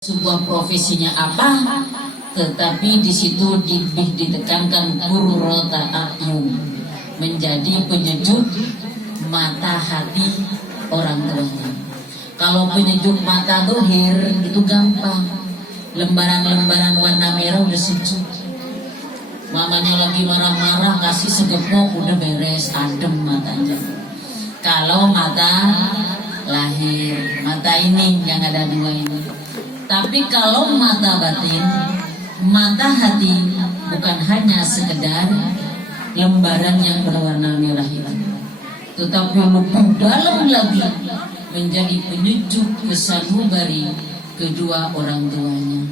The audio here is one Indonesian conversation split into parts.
sebuah profesinya apa, tetapi di situ ditekankan qurrata a'yun, menjadi penyejuk mata hati orang tuanya. Kalau penyejuk mata dohir itu gampang, lembaran-lembaran warna merah udah sejuk. Mamanya lagi marah-marah kasih segepok udah beres, adem matanya. Kalau mata lahir, mata ini yang ada dua ini. Tapi kalau mata batin, mata hati bukan hanya sekedar lembaran yang berwarna merah itu, tetapi lebih dalam lagi menjadi penyejuk kesanubari kedua orang tuanya.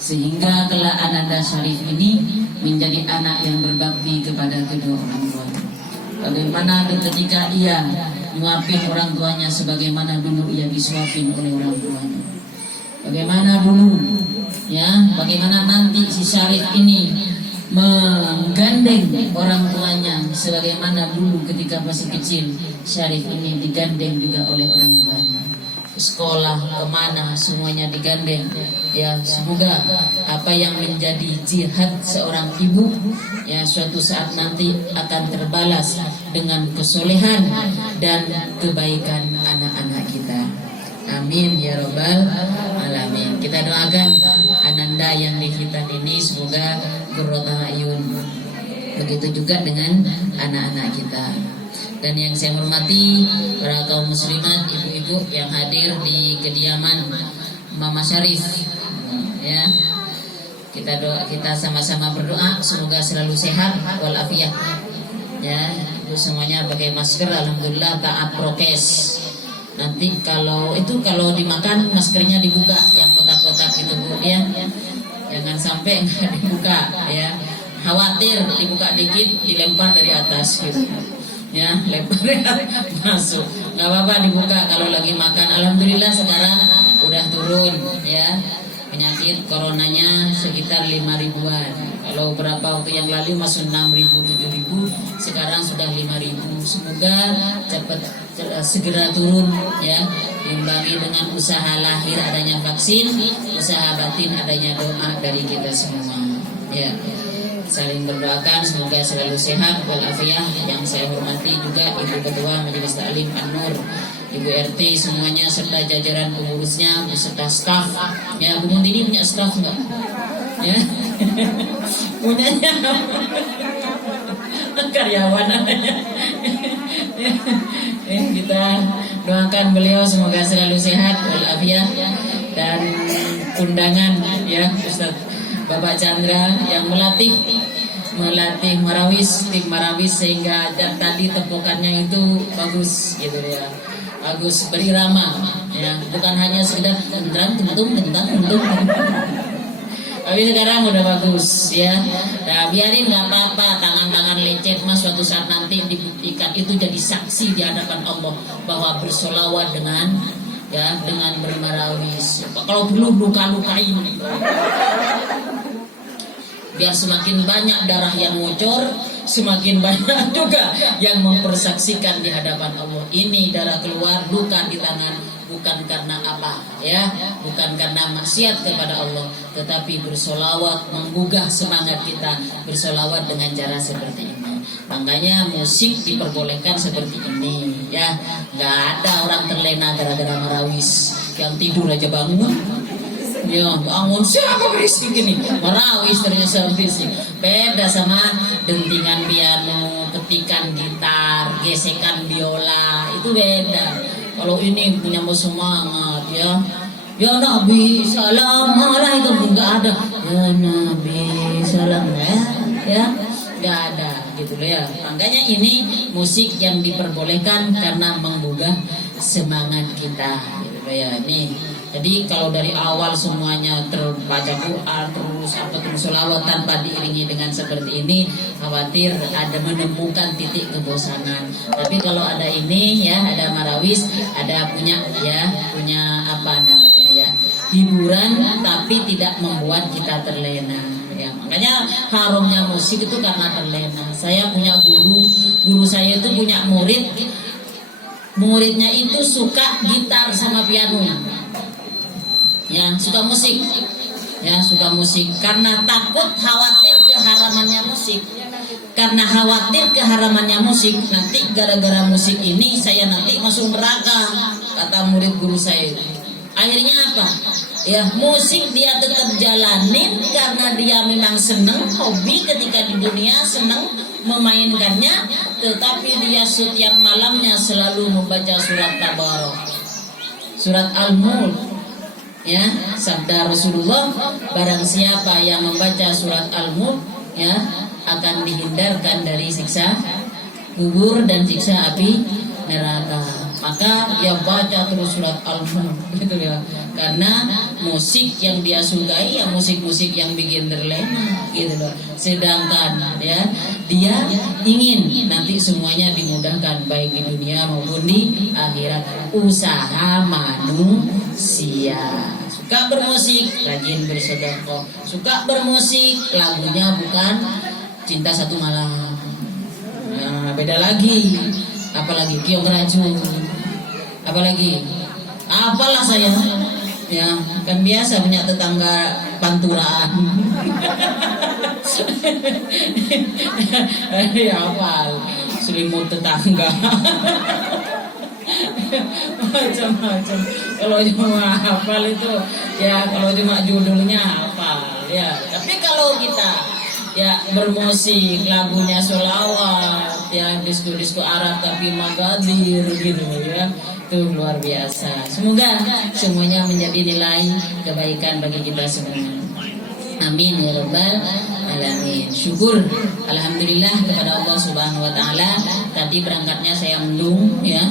Sehingga kelak Ananda Syarif ini menjadi anak yang berbakti kepada kedua orang tuanya. Bagaimana ketika ia nyuapin orang tuanya sebagaimana dulu ia disuapin oleh orang tuanya. Bagaimana dulu, ya, bagaimana nanti si Syarif ini menggandeng orang tuanya sebagaimana dulu ketika masih kecil Syarif ini digandeng juga oleh orang tuanya. Ke sekolah, kemana, semuanya digandeng. Ya, semoga apa yang menjadi jihad seorang ibu, ya, suatu saat nanti akan terbalas dengan kesolehan dan kebaikan anak-anak kita. Amin ya robbal alamin. Kita doakan Ananda yang di hitan ini semoga qurrata a'yun. Begitu juga dengan anak-anak kita. Dan yang saya hormati para kaum muslimat, ibu-ibu yang hadir di kediaman Mama Syarif, ya. Kita sama-sama berdoa semoga selalu sehat walafiat. Ya, itu semuanya pakai masker, alhamdulillah taat prokes. Nanti kalau dimakan maskernya dibuka yang kotak-kotak itu Bu, ya. Jangan sampai nggak dibuka, ya. Khawatir dibuka dikit dilempar dari atas gitu. Ya, lempar masuk. Nggak apa-apa dibuka kalau lagi makan. Alhamdulillah sekarang udah turun, ya. Penyakit coronanya sekitar 5.000-an. Kalau berapa waktu yang lalu masuk 6.000, 7.000, sekarang sudah 5.000. Semoga cepat segera turun, ya. Imbangi dengan usaha lahir adanya vaksin, usaha batin adanya doa dari kita semua, ya. Saling berdoakan semoga selalu sehat walafiat. Yang saya hormati juga Ibu Ketua Majelis Taklim An-Nur, Ibu RT semuanya serta jajaran pengurusnya beserta staf. Ya, Bu Muntini punya staf enggak? Ya. Punyanya karyawan namanya. Kita doakan beliau semoga selalu sehat walafiat. Dan undangan, ya, Ustaz Bapak Chandra yang melatih Marawis, tim Marawis, sehingga dan tadi tepukannya itu bagus gitu ya, bagus berirama, ya, bukan hanya sekedar tentang tapi sekarang udah bagus, ya. Nah, biarin nggak apa-apa tangan-tangan lecet mas, suatu saat nanti dibuktikan itu jadi saksi di hadapan Allah bahwa bersolawat dengan bermarawis. Kalau belum luka-lukain, biar semakin banyak darah yang ngocor, semakin banyak juga yang mempersaksikan di hadapan Allah. Ini darah keluar, luka di tangan, bukan karena apa, ya, bukan karena maksiat kepada Allah, tetapi bersolawat menggugah semangat kita bersolawat dengan cara seperti ini. Makanya musik diperbolehkan seperti ini, ya. Nggak ada orang terlena gara-gara marawis, yang tidur aja bangun. Ya, bangun siapa berisik ini? Marawis ternyata berisik. Beda sama dentingan piano, ketikan gitar, gesekan biola, itu beda. Kalau ini punya semangat, ya. Ya Nabi salam malah itu enggak ada. Ya Nabi salam, ya. Enggak ada gitu loh, ya. Makanya ini musik yang diperbolehkan karena menggugah semangat kita gitu loh, ya. Nih. Jadi kalau dari awal semuanya terbaca doa terus sholawat tanpa diiringi dengan seperti ini, khawatir ada menemukan titik kebosanan. Tapi kalau ada ini, ya, ada marawis, ada punya apa namanya, ya, hiburan tapi tidak membuat kita terlena. Ya, makanya harumnya musik itu karena terlena. Saya punya guru saya itu punya muridnya itu suka gitar sama piano. yang suka musik, ya suka musik karena takut khawatir keharamannya musik. Karena khawatir keharamannya musik, nanti gara-gara musik ini saya nanti masuk neraka, kata murid guru saya. Akhirnya apa? Ya musik dia tetap jalanin karena dia memang senang, hobi ketika di dunia, senang memainkannya, tetapi dia setiap malamnya selalu membaca surat Tabarok, surat Al-Mulk. Ya, sabda Rasulullah, barang siapa yang membaca surat Al-Mulk, ya, akan dihindarkan dari siksa kubur dan siksa api neraka. Maka dia baca terus surat Al-Mulk, gitu ya. Karena musik yang dia sukai ya musik-musik yang bikin terlena, gitu loh. Sedangkan ya dia ingin nanti semuanya dimudahkan baik di dunia maupun di akhirat. Usaha manusia. Suka bermusik, rajin bersedekah. Suka bermusik, lagunya bukan Cinta Satu Malam. Nah, beda lagi. Apalagi Kiong Raju. Apalagi apalah saya, ya kan biasa punya tetangga panturaan. Ya apal selimut tetangga. Macam-macam. Kalau cuma hafal itu ya, kalau cuma judulnya hafal ya. Tapi kalau kita ya bermusik, lagunya sholawat, ya disko-disko Arab tapi magadir gitu ya, itu luar biasa. Semoga semuanya menjadi nilai kebaikan bagi kita semua. Amin ya rabbal alamin. Syukur alhamdulillah kepada Allah Subhanahu wa taala. Tadi berangkatnya saya mendung ya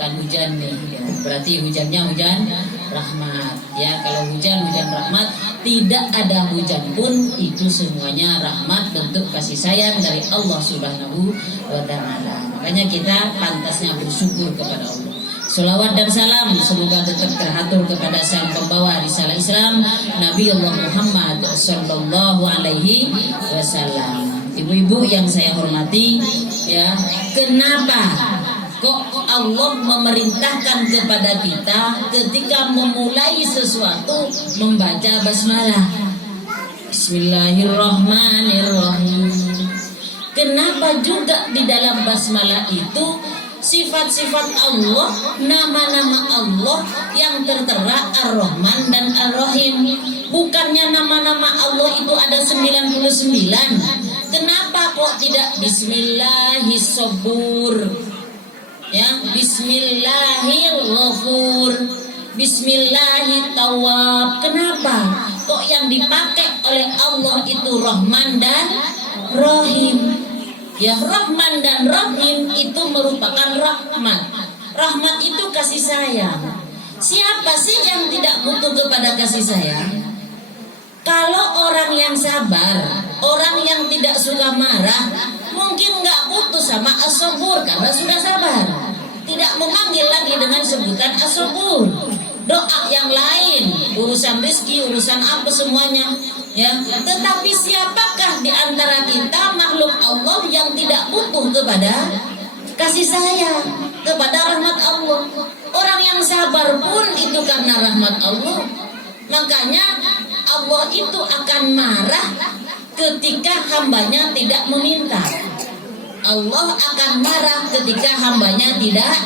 kan hujan nih ya. Berarti hujannya hujan rahmat ya. Kalau hujan rahmat, tidak ada hujan pun itu semuanya rahmat, bentuk kasih sayang dari Allah Subhanahu wa taala. Makanya kita pantasnya bersyukur kepada Allah. Salawat dan salam semoga tetap teratur kepada sang pembawa risalah Islam, Nabi Allah Muhammad sallallahu alaihi wasallam. Ibu-ibu yang saya hormati ya, kenapa kok Allah memerintahkan kepada kita ketika memulai sesuatu membaca basmalah? Bismillahirrahmanirrahim. Kenapa juga di dalam basmalah itu sifat-sifat Allah, nama-nama Allah yang tertera Ar-Rahman dan Ar-Rahim? Bukannya nama-nama Allah itu ada 99? Kenapa kok tidak Bismillahis-Sabur? Ya, Bismillahil-Ghafur, Bismillahit-Tawwab. Kenapa kok yang dipakai oleh Allah itu Rahman dan Rahim? Ya, Rahman dan Rahim itu merupakan rahmat. Rahmat itu kasih sayang. Siapa sih yang tidak butuh kepada kasih sayang? Kalau orang yang sabar, orang yang tidak suka marah, mungkin nggak butuh sama as-sabur karena sudah sabar. Tidak memanggil lagi dengan sebutan as-sabur. Doa yang lain, urusan rezeki, urusan apa semuanya, ya. Tetapi siapakah di antara kita makhluk Allah yang tidak butuh kepada kasih sayang, kepada rahmat Allah? Orang yang sabar pun itu karena rahmat Allah. Makanya Allah itu akan marah ketika hambanya tidak meminta. Allah akan marah ketika hambanya tidak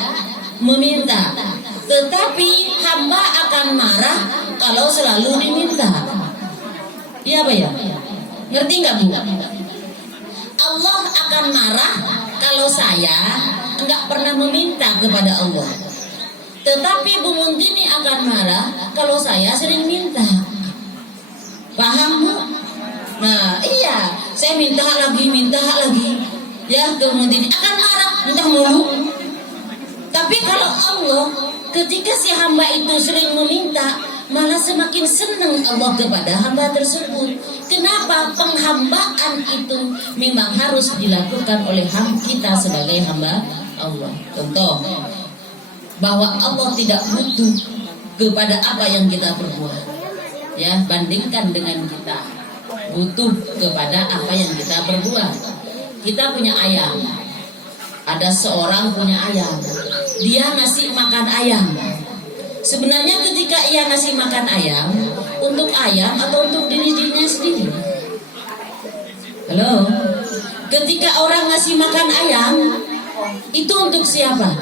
meminta. Tetapi hamba akan marah kalau selalu diminta. Iya apa ya? Ngerti nggak Bu? Allah akan marah kalau saya nggak pernah meminta kepada Allah. Tetapi Bu Muntini akan marah kalau saya sering minta. Paham Bu? Nah iya, saya minta lagi. Ya, kemudian akan marah, minta mulu. Tapi kalau Allah, ketika si hamba itu sering meminta, malah semakin senang Allah kepada hamba tersebut. Kenapa? Penghambaan itu memang harus dilakukan oleh kita sebagai hamba Allah. Contoh, bahwa Allah tidak butuh kepada apa yang kita perbuat. Ya, bandingkan dengan kita butuh kepada apa yang kita perbuat. Kita punya ayam. Ada seorang punya ayam. Dia ngasih makan ayam. Sebenarnya ketika ia ngasih makan ayam, untuk ayam atau untuk dirinya sendiri? Halo? Ketika orang ngasih makan ayam, itu untuk siapa?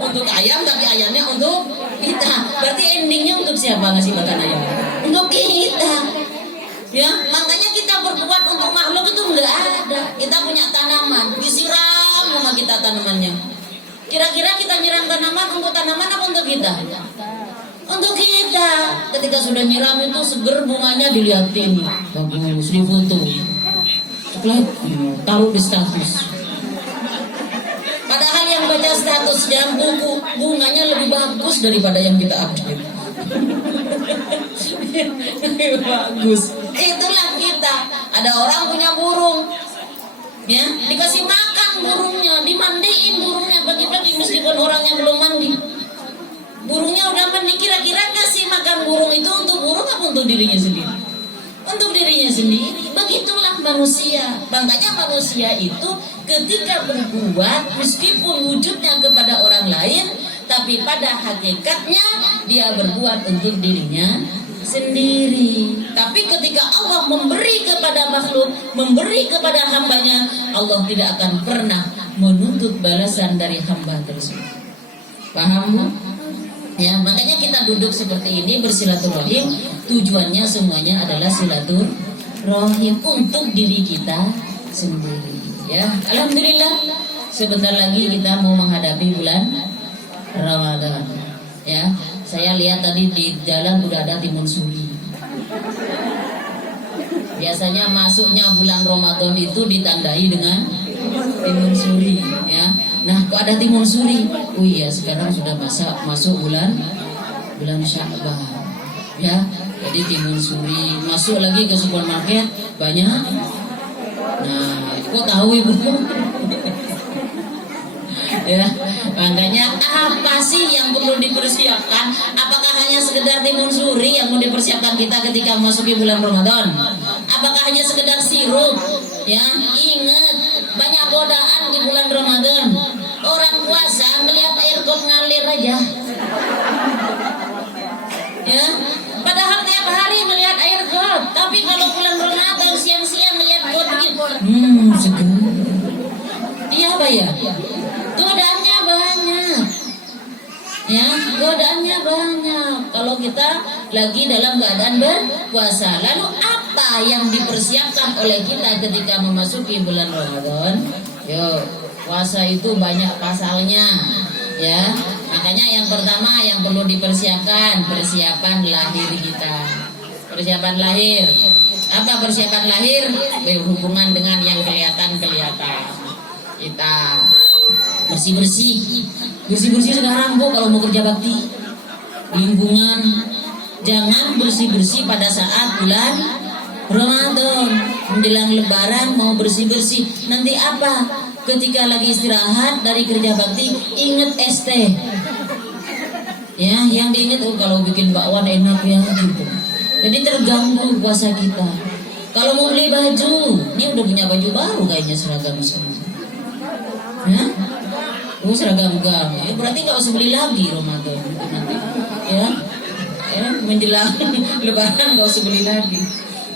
Untuk ayam, tapi ayamnya untuk kita. Berarti endingnya untuk siapa ngasih makan ayam? Untuk kita. Ya, makanya kita berbuat untuk makhluk itu enggak ada. Kita punya tanaman, disiram sama kita tanamannya. Kira-kira kita nyiram tanaman untuk tanaman apa untuk kita? Untuk kita. Ketika sudah nyiram itu seger, bunganya dilihatin, bagus, difoto, coklat, taruh di status. Padahal yang baca statusnya buku bunganya lebih bagus daripada yang kita update. Bagus. Itulah kita. Ada orang punya burung, ya, dikasih makan burungnya, dimandiin burungnya pagi-pagi meskipun orangnya belum mandi. Burungnya udah mandi, kira-kira kasih makan burung itu untuk burung apa untuk dirinya sendiri? Untuk dirinya sendiri. Begitulah manusia. Makanya manusia itu ketika berbuat meskipun wujudnya kepada orang lain, tapi pada hakikatnya dia berbuat untuk dirinya sendiri. Tapi ketika Allah memberi kepada makhluk, memberi kepada hambanya, Allah tidak akan pernah menuntut balasan dari hamba tersebut. Paham? Ya, makanya kita duduk seperti ini bersilaturahim. Tujuannya semuanya adalah silaturahim untuk diri kita sendiri. Ya, alhamdulillah. Sebentar lagi kita mau menghadapi bulan Ramadan. Ya, saya lihat tadi di jalan udah ada timun suri. Biasanya masuknya bulan Ramadan itu ditandai dengan timun suri, ya. Nah, kok ada timun suri? Oh iya, sekarang sudah masuk bulan Sya'ban. Ya, jadi timun suri masuk lagi ke supermarket banyak. Nah, kok tahu Ibu? Ya, makanya apa sih yang perlu dipersiapkan? Apakah hanya sekedar timun suri yang mau dipersiapkan kita ketika memasuki bulan Ramadan? Apakah hanya sekedar sirup? Ya, ingat banyak godaan di bulan Ramadan. Orang puasa melihat air got ngalir aja. Ya, padahal tiap hari melihat air got. Tapi kalau bulan Ramadan siang-siang melihat got begini, seger. Iya apa ya? Godaannya banyak. Ya, godaannya banyak. Kalau kita lagi dalam keadaan berpuasa. Lalu apa yang dipersiapkan oleh kita ketika memasuki bulan Ramadan? Yo, puasa itu banyak pasalnya. Ya, makanya yang pertama yang perlu dipersiapkan, persiapan lahir kita. Persiapan lahir. Apa persiapan lahir? Berhubungan dengan yang kelihatan-kelihatan. Kita bersih-bersih sekarang Bu kalau mau kerja bakti lingkungan. Jangan bersih-bersih pada saat bulan Ramadan, menjelang lebaran mau bersih-bersih. Nanti apa? Ketika lagi istirahat dari kerja bakti, inget ST. Ya, yang diinget kalau bikin bakwan enak ya gitu. Jadi terganggu puasa kita. Kalau mau beli baju, ini udah punya baju baru kayaknya seragam semua. Ya? Oh, seragam gang. Ya, berarti nggak usah beli lagi Ramadan nanti. Ya, menjelang lebaran nggak usah beli lagi.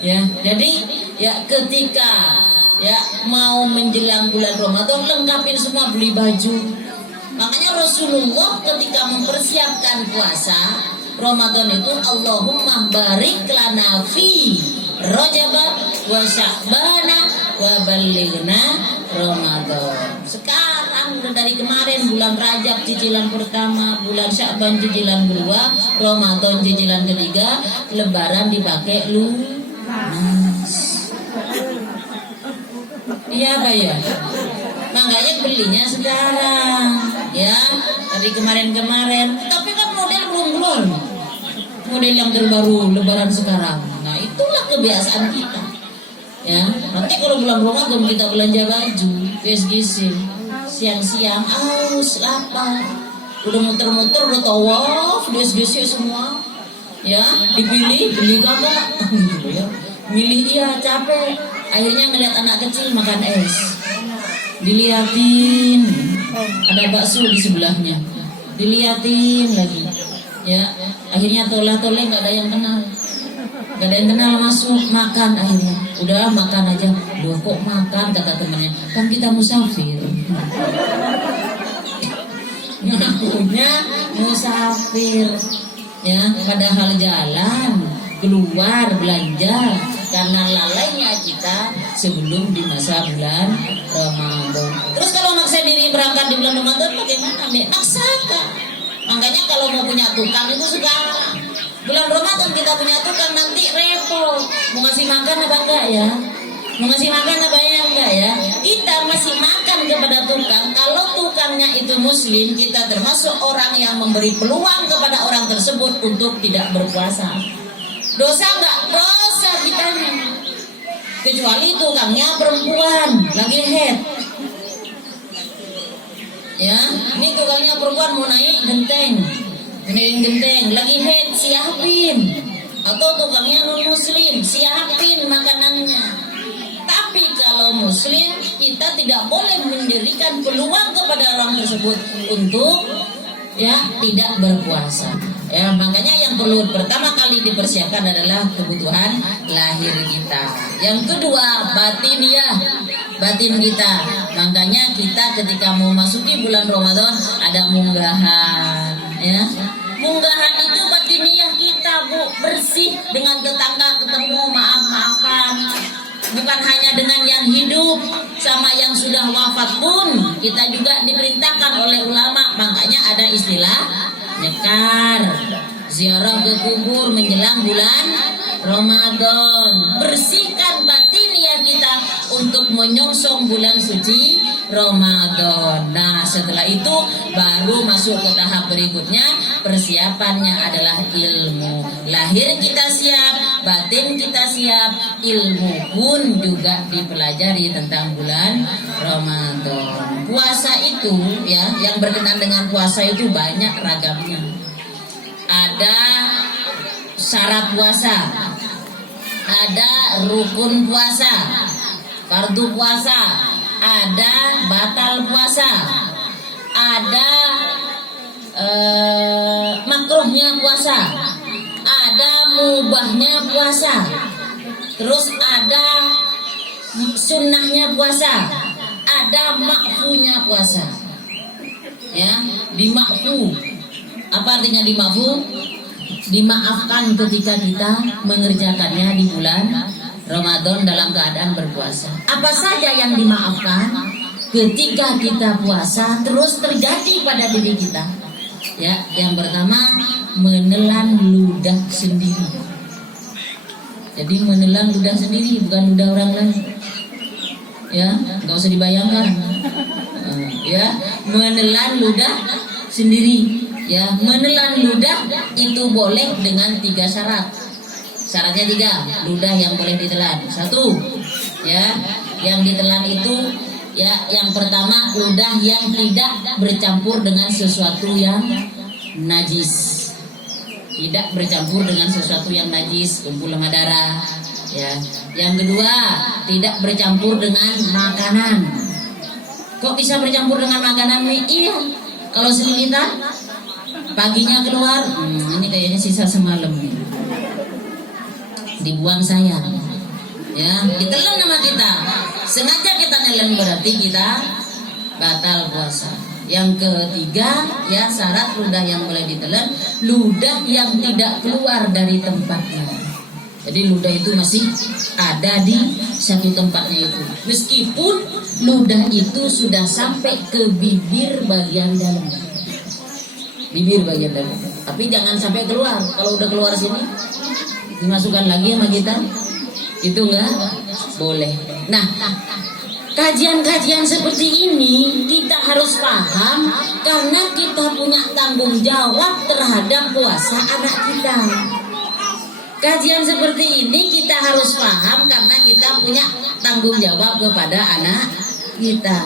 Ya, jadi ya ketika ya mau menjelang bulan Ramadan lengkapin semua, beli baju. Makanya Rasulullah ketika mempersiapkan puasa Ramadan itu Allahumma barik lana fi Rajab wa Sya'bana wa ballighna Ramadan. Sekarang dari kemarin bulan Rajab cicilan pertama, bulan Sya'ban cicilan kedua, Ramadan cicilan ketiga, lebaran dipakai lunas. Iya Pak ya. Makanya belinya sekarang, ya dari kemarin-kemarin. Tapi kan model belum keluar, model yang terbaru lebaran sekarang. Nah itulah kebiasaan kita. Ya nanti kalau bulan Ramadan kita belanja baju, SGC, siang-siang aus lapar, udah muter-muter, udah tawaf di SGC semua. Ya dipilih beli kagak, gitu ya. Milih iya capek. Akhirnya ngeliat anak kecil makan es. diliatin, ada bakso di sebelahnya, diliatin lagi, ya akhirnya tole nggak ada yang kenal, masuk makan akhirnya, udah makan aja, loh kok makan kata temennya, kan kita musafir, ngakunya musafir, ya padahal jalan keluar belanja karena lalainya kita sebelum di masa bulan Ramadan. Terus kalau maksa diri berangkat di bulan Ramadan bagaimana? Maksa kan? Makanya kalau mau punya tukang itu sekarang. Bulan Ramadan kita punya tukang nanti repot. Mau ngasih makan apa enggak ya? Mau ngasih makan apa ya enggak ya? Kita masih makan kepada tukang. Kalau tukangnya itu muslim, kita termasuk orang yang memberi peluang kepada orang tersebut untuk tidak berpuasa. Dosa enggak? Dosa kitanya. Kecuali tukangnya perempuan lagi head. Ya, ini tukangnya perempuan mau naik genteng lagi head, siapin. Atau tukangnya non muslim, siapin makanannya. Tapi kalau muslim, kita tidak boleh mendirikan peluang kepada orang tersebut untuk ya tidak berpuasa. Ya, makanya yang perlu pertama kali dipersiapkan adalah kebutuhan lahir kita. Yang kedua, batin kita. Makanya kita ketika mau masuki bulan Ramadan ada munggahan, ya. Munggahan itu batiniah kita, Bu, bersih dengan tetangga ketemu maaf-maafan. Bukan hanya dengan yang hidup, sama yang sudah wafat pun kita juga diperintahkan oleh ulama. Makanya ada istilah nyekar, ziarah ke kubur menjelang bulan Ramadan. Bersihkan batiniah kita untuk menyongsong bulan suci Ramadan. Nah, setelah itu baru masuk ke tahap berikutnya. Persiapannya adalah ilmu. Lahir kita siap, batin kita siap, ilmu pun juga dipelajari tentang bulan Ramadan. Puasa itu ya, yang berkenaan dengan puasa itu banyak ragamnya. Ada syarat puasa, ada rukun puasa, fardu puasa, ada batal puasa, ada makruhnya puasa, ada mubahnya puasa, terus ada sunnahnya puasa, ada makfunya puasa. Ya, dimakfu. Apa artinya dimakfu? Dimaafkan ketika kita mengerjakannya di bulan Ramadan dalam keadaan berpuasa. Apa saja yang dimaafkan ketika kita puasa terus terjadi pada diri kita? Ya, yang pertama menelan ludah sendiri. Jadi menelan ludah sendiri, bukan ludah orang lain. Ya, nggak usah dibayangkan. Ya, menelan ludah sendiri. Ya, menelan ludah itu boleh dengan 3 syarat. Syaratnya 3, ludah yang boleh ditelan. 1, ya, yang ditelan itu ya, yang pertama ludah yang tidak bercampur dengan sesuatu yang najis. Tidak bercampur dengan sesuatu yang najis, kumpul sama darah. Ya, yang kedua tidak bercampur dengan makanan. Kok bisa bercampur dengan makanan? Iya, kalau selilitan paginya keluar, ini kayaknya sisa semalam nih. Dibuang sayang. Ya, ditelan sama kita. Sengaja kita nelen berarti kita batal puasa. Yang ketiga, ya syarat ludah yang boleh ditelan, ludah yang tidak keluar dari tempatnya. Jadi ludah itu masih ada di satu tempatnya itu. Meskipun ludah itu sudah sampai ke bibir bagian dalam. Bibir bagian dalam. Tapi jangan sampai keluar. Kalau udah keluar sini, dimasukkan lagi sama kita, itu enggak boleh. Nah, kajian-kajian seperti ini kita harus paham karena kita punya tanggung jawab terhadap puasa anak kita. Kajian seperti ini kita harus paham karena kita punya tanggung jawab kepada anak kita.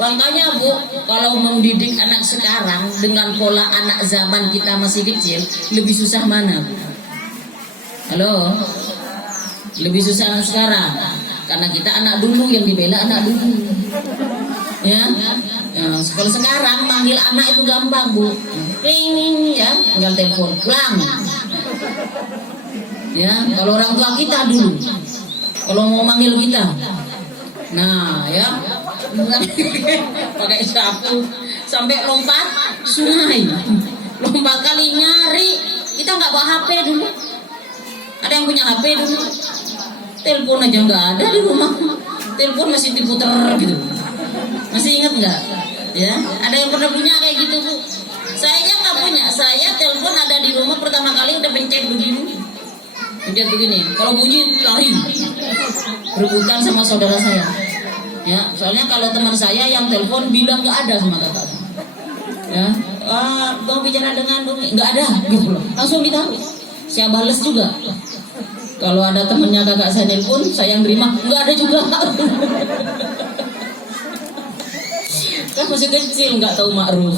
Makanya Bu, kalau mendidik anak sekarang dengan pola anak zaman kita masih kecil, lebih susah mana Bu? Halo? Lebih susah sekarang. Karena kita anak dulu yang dibela anak dulu. Ya. Kalau sekarang manggil anak itu gampang, Bu. Ring ya, tinggal telepon, pulang. Ya, kalau orang tua kita dulu, kalau mau manggil kita, nah ya, pakai sapu sampai lompat sungai, lompat kali nyari. Kita nggak bawa HP dulu. Ada yang punya HP dulu? Telepon aja nggak ada di rumah. Telepon masih diputer gitu. Masih ingat nggak? Ya, ada yang pernah punya kayak gitu, Bu? Saya nggak punya. Saya telepon ada di rumah pertama kali udah pencet begini. Pencet begini. Kalau bunyi lari. Rebutan sama saudara saya. Ya, soalnya kalau teman saya yang telepon bilang nggak ada sama kakak. Ya, mau bicara dengan nggak ada, gitu loh. Langsung ditaruh. Saya balas juga. Kalau ada temennya kakak saya nelpon, saya yang terima, nggak ada juga. Kan masih kecil, nggak tahu makruf.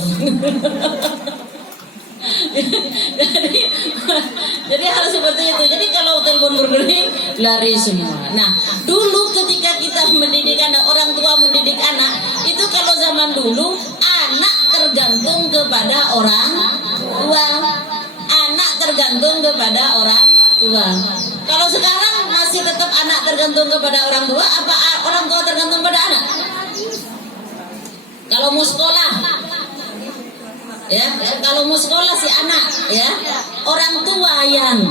jadi hal seperti itu. Jadi kalau telepon berdering, lari semua. Nah, dulu ketika kita mendidik anak, orang tua mendidik anak, itu kalau zaman dulu anak tergantung kepada orang tua. Anak tergantung kepada orang tua. Kalau sekarang masih tetap anak tergantung kepada orang tua, apa orang tua tergantung pada anak? Kalau mau sekolah, ya, kalau mau sekolah si anak, ya, orang tua yang